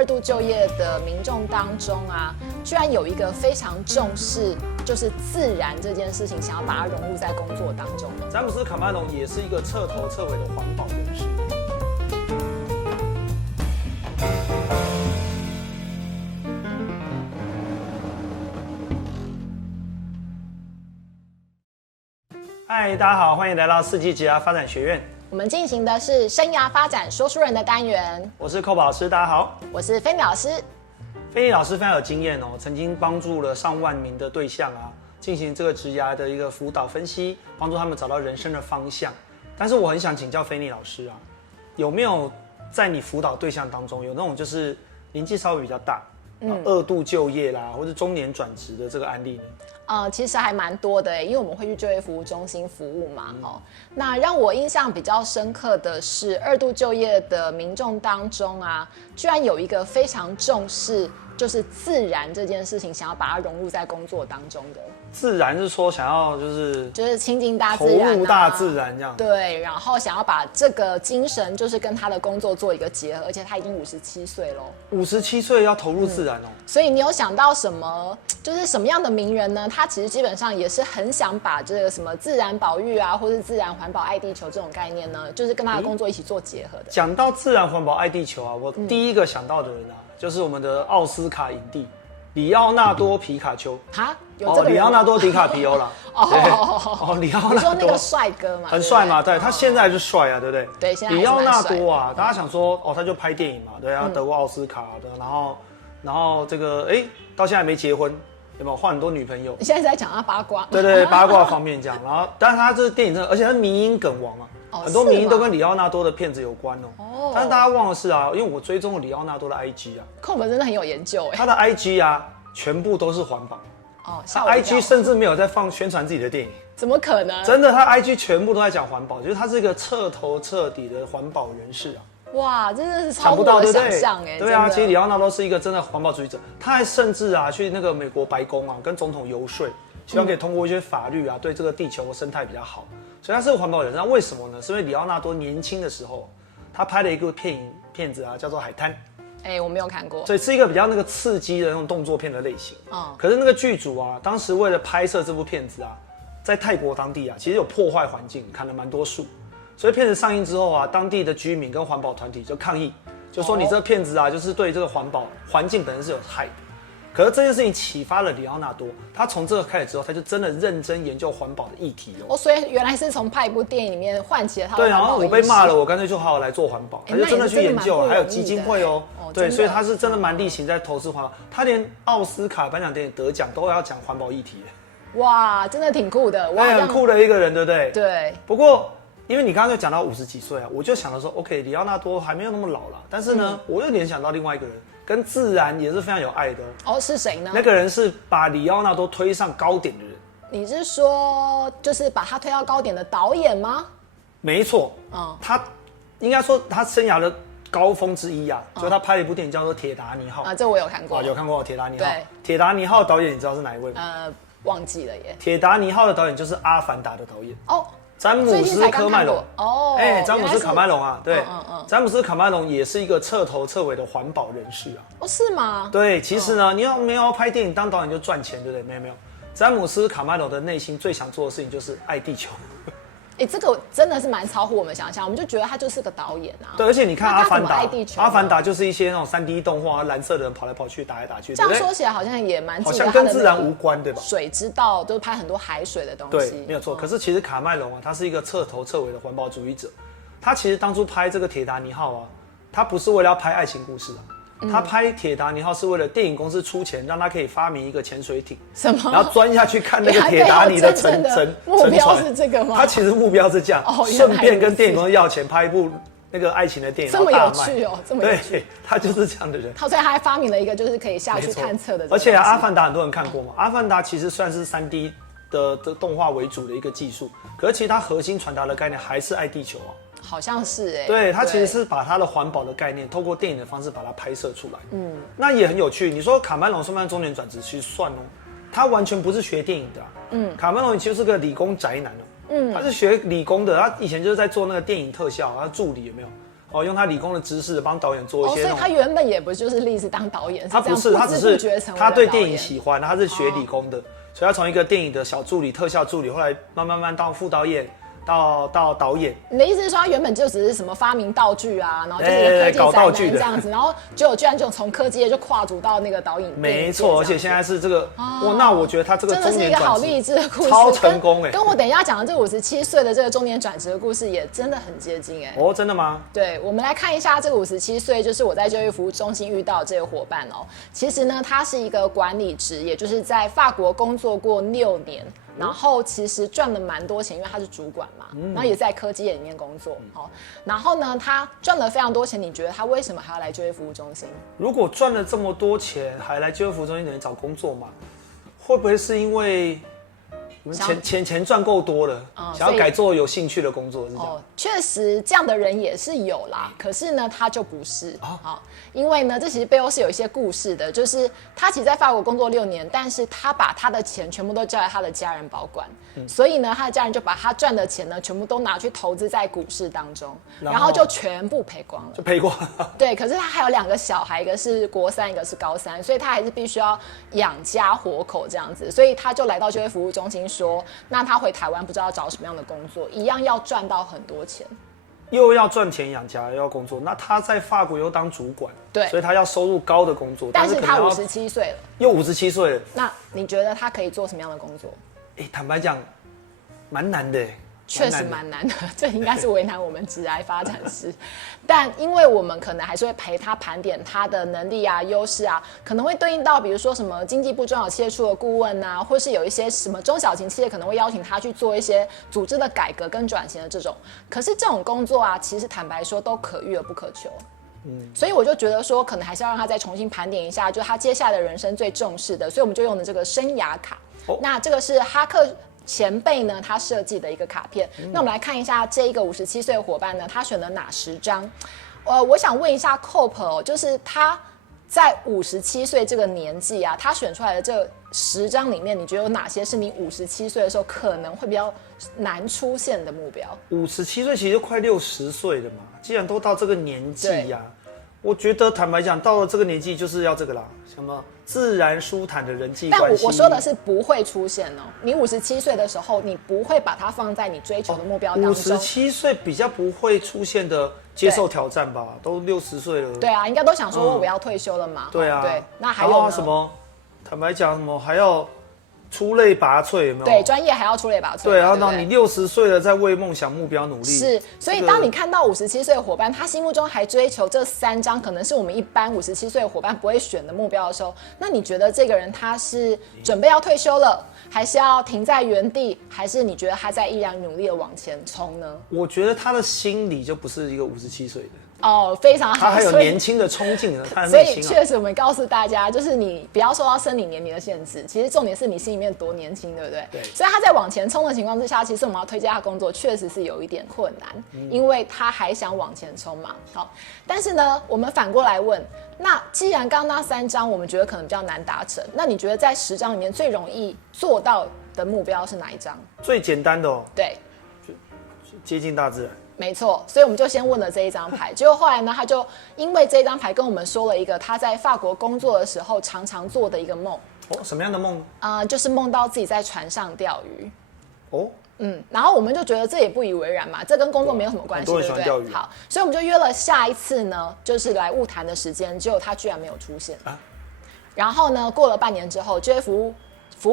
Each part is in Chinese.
二度就业的民众当中啊，居然有一个非常重视就是自然这件事情，想要把它融入在工作当中的。詹姆斯·卡麦隆也是一个彻头彻尾的环保人士。嗨，大家好，欢迎来到世纪职涯发展学院。我们进行的是生涯发展说书人的单元。我是寇宝老师，大家好。我是菲尼老师。菲尼老师非常有经验哦，曾经帮助了上万名的对象啊，进行这个职涯的一个辅导分析，帮助他们找到人生的方向。但是我很想请教菲尼老师啊，有没有在你辅导对象当中有那种就是年纪稍微比较大，二度就业啦，或者中年转职的这个案例呢？其实还蛮多的，因为我们会去就业服务中心服务嘛。那让我印象比较深刻的是，二度就业的民众当中啊，居然有一个非常重视就是自然这件事情，想要把它融入在工作当中的。自然是说想要就是亲近大自然、投入大自然这样。对，然后想要把这个精神就是跟他的工作做一个结合，而且他已经57岁了。57岁要投入自然哦。所以你有想到什么，就是什么样的名人呢？他其实基本上也是很想把这个什么自然保育啊，或是自然环保爱地球这种概念呢，就是跟他的工作一起做结合的。讲到自然环保爱地球啊，我第一个想到的人啊，就是我们的奥斯卡影帝里奥纳多皮卡丘。哈，有这个人吗？里奥纳多迪卡皮欧啦。里奥纳多，你说那个帅哥嘛，很帅嘛，对，他现在还是帅啊，对不对？对，现在里奥纳多啊，大家想说他就拍电影嘛，对啊，得过奥斯卡的，然后这个到现在没结婚，有没有换很多女朋友？你现在是在讲他八卦？对，八卦方面这样，然后但是他这电影真的，而且他是迷因梗王啊，很多迷因都跟里奥纳多的片子有关哦。但是大家忘了是啊，因为我追踪了里奥纳多的 IG 啊，寇本真的很有研究他的 IG 啊全部都是环保。他 IG 甚至没有在宣传自己的电影，怎么可能？真的，他 IG 全部都在讲环保，就是他是一个彻头彻底的环保人士啊！哇，真的是超乎我的想象哎！对啊，其实里奥纳多是一个真的环保主义者，他还甚至啊去那个美国白宫啊跟总统游说，希望可以通过一些法律啊对这个地球生态比较好，所以他是个环保人。那为什么呢？是因为里奥纳多年轻的时候，他拍了一个片子啊，叫做《海滩》。我没有看过，所以是一个比较那个刺激的那种动作片的类型。可是那个剧组啊，当时为了拍摄这部片子啊，在泰国当地啊，其实有破坏环境，砍了蛮多树。所以片子上映之后啊，当地的居民跟环保团体就抗议，就说你这个片子啊，就是对这个环境本身是有害的。可是这件事情启发了里奥纳多，他从这个开始之后，他就真的认真研究环保的议题哦。所以原来是从拍一部电影里面唤起了他的对，环保意识。然后我被骂了，我干脆就好好来做环保，他就真的去研究，还有基金会哦。对，所以他是真的蛮力行在投资环保，他连奥斯卡颁奖典礼得奖都要讲环保议题。哇，真的挺酷的，很酷的一个人，对不对？对。不过因为你刚刚就讲到50几岁啊，我就想到说 ，OK， 里奥纳多还没有那么老了，但是呢，我又联想到另外一个人，跟自然也是非常有爱的是谁呢？那个人是把里奥纳多推上高点的人。你是说就是把他推到高点的导演吗？没错，他应该说他生涯的高峰之一啊，就是他拍了一部电影叫做《铁达尼号》这我有看过，有看过《铁达尼号》。对，铁达尼号的导演你知道是哪一位吗？忘记了耶。铁达尼号的导演就是《阿凡达》的导演詹姆斯·科麦隆。詹姆斯·卡麦隆啊，对，詹姆斯·卡麦隆也是一个彻头彻尾的环保人士啊。是吗？对，其实呢，你要没有拍电影当导演就赚钱，对不对？没有，詹姆斯·卡麦隆的内心最想做的事情就是爱地球。这个真的是蛮超乎我们想象，我们就觉得他就是个导演啊。对，而且你看《阿凡达》，阿凡达就是一些那种3D 动画，蓝色的人跑来跑去，打来打去。这样说起来好像也蛮好像跟自然无关，对吧？水之道都拍很多海水的东西。对，没有错。可是其实卡麦隆啊，他是一个彻头彻尾的环保主义者。他其实当初拍这个铁达尼号啊，他不是为了要拍爱情故事啊。他拍铁达尼号是为了电影公司出钱，让他可以发明一个潜水艇，什么？然后钻下去看那个铁达尼的沉目标是这个吗？他其实目标是这样，顺便跟电影公司要钱拍一部那个爱情的电影，这么有趣哦，这么有趣。对，他就是这样的人。所以他还发明了一个就是可以下去探测的。而且阿凡达很多人看过嘛，阿凡达其实算是3D 的动画为主的一个技术，可是其实它核心传达的概念还是爱地球啊。好像是对，他其实是把他的环保的概念，透过电影的方式把它拍摄出来。那也很有趣。你说卡麦隆算不算中年转职？其实算哦，他完全不是学电影的。卡麦隆其实是个理工宅男哦。他是学理工的，他以前就是在做那个电影特效，他助理有没有？用他理工的知识帮导演做一些。所以他原本也不就是立志当导演，他不是，他只是他对电影喜欢，他是学理工的，所以他从一个电影的小助理、特效助理，后来慢慢到副导演。到导演，你的意思是说他原本就只是什么发明道具啊，然后就是一个科技宅男这样子，然后居然就从科技业就跨足到那个导演。没错，而且现在是这个，那我觉得他这个真的是一个好励志的故事，超成功跟我等一下讲的这57岁的这个中年转职的故事也真的很接近真的吗？对，我们来看一下这个57岁，就是我在就业服务中心遇到的这个伙伴其实呢，他是一个管理职，也就是在法国工作过6年。然后其实赚了蛮多钱，因为他是主管嘛，然后也在科技业里面工作。然后呢，他赚了非常多钱，你觉得他为什么还要来就业服务中心？如果赚了这么多钱还来就业服务中心，等于找工作嘛？会不会是因为钱赚够多了，想要改做有兴趣的工作？确实这样的人也是有啦。可是呢，他就不是。因为呢，这其实背后是有一些故事的，就是他其实在法国工作6年，但是他把他的钱全部都交给他的家人保管，所以呢，他的家人就把他赚的钱呢，全部都拿去投资在股市当中，然后就全部赔光了，就赔光了。对，可是他还有2个小孩，一个是国3，一个是高3，所以他还是必须要养家活口这样子，所以他就来到就业服务中心说，那他回台湾不知道找什么样的工作，一样要赚到很多钱。又要赚钱养家，又要工作，那他在法国又当主管，对，所以他要收入高的工作。但是他57岁了，又57岁了。那你觉得他可以做什么样的工作？坦白讲，蛮难的。确实蛮难的，这应该是为难我们职涯发展师。但因为我们可能还是会陪他盘点他的能力啊、优势啊，可能会对应到比如说什么经济部中小企业处的顾问啊，或是有一些什么中小型企业可能会邀请他去做一些组织的改革跟转型的这种。可是这种工作啊，其实坦白说都可遇而不可求。所以我就觉得说，可能还是要让他再重新盘点一下，就他接下来的人生最重视的，所以我们就用的这个生涯卡。那这个是哈克前辈呢他设计的一个卡片。那我们来看一下这一个57岁的伙伴呢，他选了哪10张？我想问一下 Cope 就是他在57岁这个年纪啊，他选出来的这10张里面，你觉得有哪些是你57岁的时候可能会比较难出现的目标？57岁其实就快60岁了嘛，既然都到这个年纪呀，我觉得坦白讲，到了这个年纪就是要这个啦，什么自然舒坦的人际关系。但我说的是不会出现哦。你57岁的时候，你不会把它放在你追求的目标当中。57岁比较不会出现的接受挑战吧？都60岁了。对啊，应该都想说我要退休了嘛。对啊。对，那还有什么？坦白讲，什么还要出类拔萃，有没有？对，专业还要出类拔萃。对，然后你60岁了，在为梦想目标努力。是，所以当你看到57岁的伙伴，他心目中还追求这3张，可能是我们一般57岁的伙伴不会选的目标的时候，那你觉得这个人他是准备要退休了，还是要停在原地，还是你觉得他在依然努力的往前冲呢？我觉得他的心理就不是一个57岁的。非常好，他还有年轻的冲劲呢，他的所内心以确实我们告诉大家，就是你不要受到生理年龄的限制，其实重点是你心里面多年轻，对不对？对。所以他在往前冲的情况之下，其实我们要推荐他工作确实是有一点困难，因为他还想往前冲嘛。好，但是呢，我们反过来问，那既然刚刚那3张我们觉得可能比较难达成，那你觉得在10张里面最容易做到的目标是哪一张？最简单的哦。对，接近大自然。没错，所以我们就先问了这一张牌，结果后来呢，他就因为这张牌跟我们说了一个他在法国工作的时候常常做的一个梦。什么样的梦？就是梦到自己在船上钓鱼。然后我们就觉得这也不以为然嘛，这跟工作没有什么关系，对不对？好，所以我们就约了下一次呢，就是来晤谈的时间，结果他居然没有出现。然后呢，过了半年之后，就业服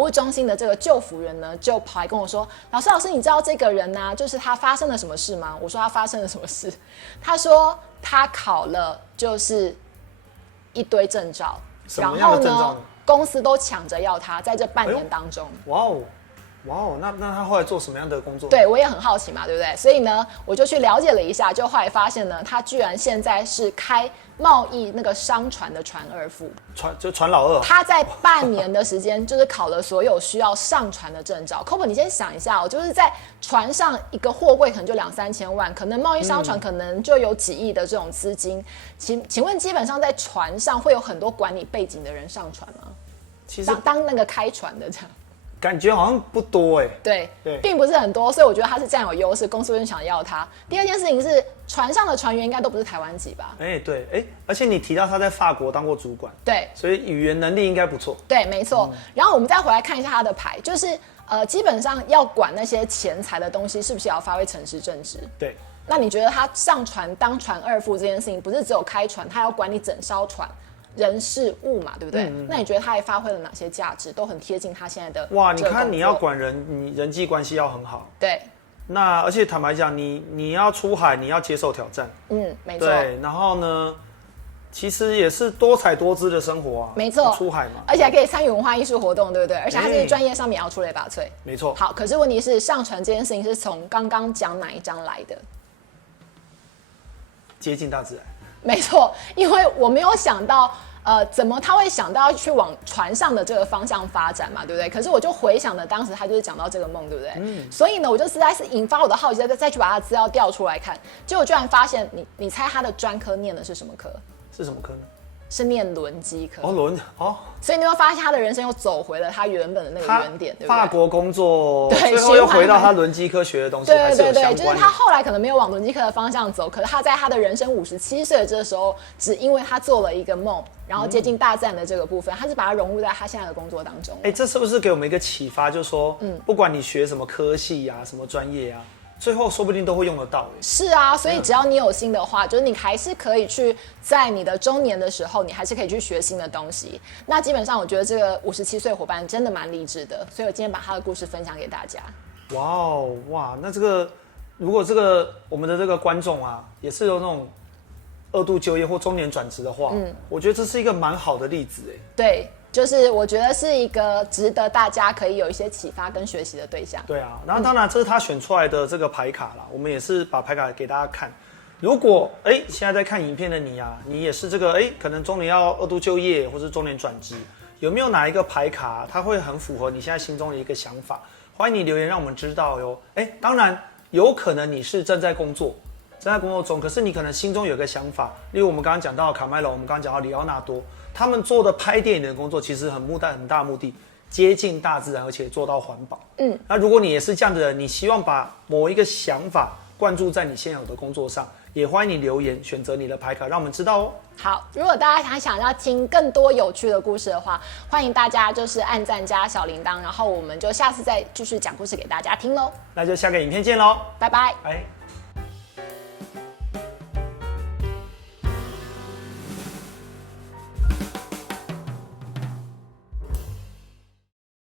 务中心的这个就服员呢，就跑来跟我说：“老师，你知道这个人呢、就是他发生了什么事吗？”我说：“他发生了什么事？”他说：“他考了就是一堆证照，然后呢，公司都抢着要他，在这半年当中。”哇哦，那他后来做什么样的工作？对，我也很好奇嘛，对不对？所以呢，我就去了解了一下，就后来发现呢，他居然现在是开贸易那个商船的船二副，船老二。他在半年的时间，就是考了所有需要上船的证照。Cope， 你先想一下就是在船上一个货柜可能就2-3千万，可能贸易商船可能就有几亿的这种资金。请问，基本上在船上会有很多管理背景的人上船吗？其实当那个开船的这样。感觉好像不多哎。对，并不是很多，所以我觉得他是占有优势，公司会想要他。第二件事情是，船上的船员应该都不是台湾籍吧？对，而且你提到他在法国当过主管，对，所以语言能力应该不错。对，没错。然后我们再回来看一下他的牌，就是基本上要管那些钱财的东西，是不是也要发挥诚实正直？对。那你觉得他上船当船二副这件事情，不是只有开船，他要管理整艘船？人事物嘛，对不对？那你觉得他还发挥了哪些价值，都很贴近他现在的？哇，你看你要管人，你人际关系要很好。对。那而且坦白讲，你要出海，你要接受挑战。没错。对，然后呢，其实也是多彩多姿的生活啊。没错。出海嘛，而且还可以参与文化艺术活动，对不对？而且他这个专业上面也要出类拔萃。没错。好，可是问题是上船这件事情是从刚刚讲哪一章来的？接近大自然。没错，因为我没有想到。怎么他会想到要去往船上的这个方向发展嘛，对不对？可是我就回想了当时他就是讲到这个梦，对不对？所以呢，我就实在是引发我的好奇，再去把他的资料调出来看，结果居然发现，你猜他的专科念的是什么科？是什么科呢？是念轮机科。所以你会发现他的人生又走回了他原本的那个原点，对不对？法国工作，对，最后又回到他轮机科学的东西，对，就是他后来可能没有往轮机科的方向走，可是他在他的人生57岁的这个时候，只因为他做了一个梦，然后接近大自然的这个部分，他是把它融入在他现在的工作当中。这是不是给我们一个启发？就是说，不管你学什么科系啊，什么专业啊。最后说不定都会用得到。是啊，所以只要你有心的话，就是你还是可以去在你的中年的时候，你还是可以去学新的东西。那基本上我觉得这个57岁伙伴真的蛮励志的，所以我今天把他的故事分享给大家。哇，那这个如果我们的这个观众啊，也是有那种2度就业或中年转职的话，我觉得这是一个蛮好的例子。对。就是我觉得是一个值得大家可以有一些启发跟学习的对象。对啊，然后当然这是他选出来的这个牌卡啦，我们也是把牌卡给大家看。如果现在在看影片的你啊，你也是这个可能中年要2度就业或是中年转职，有没有哪一个牌卡它会很符合你现在心中的一个想法？欢迎你留言让我们知道哟。当然有可能你是正在工作中，可是你可能心中有个想法，例如我们刚刚讲到卡麦隆，我们刚刚讲到里奥纳多。他们做的拍电影的工作其实很大的目的，接近大自然，而且做到环保。那如果你也是这样的人，你希望把某一个想法灌注在你现有的工作上，也欢迎你留言选择你的牌卡，让我们知道哦。好，如果大家还想要听更多有趣的故事的话，欢迎大家就是按赞加小铃铛，然后我们就下次再继续讲故事给大家听喽。那就下个影片见喽，拜拜。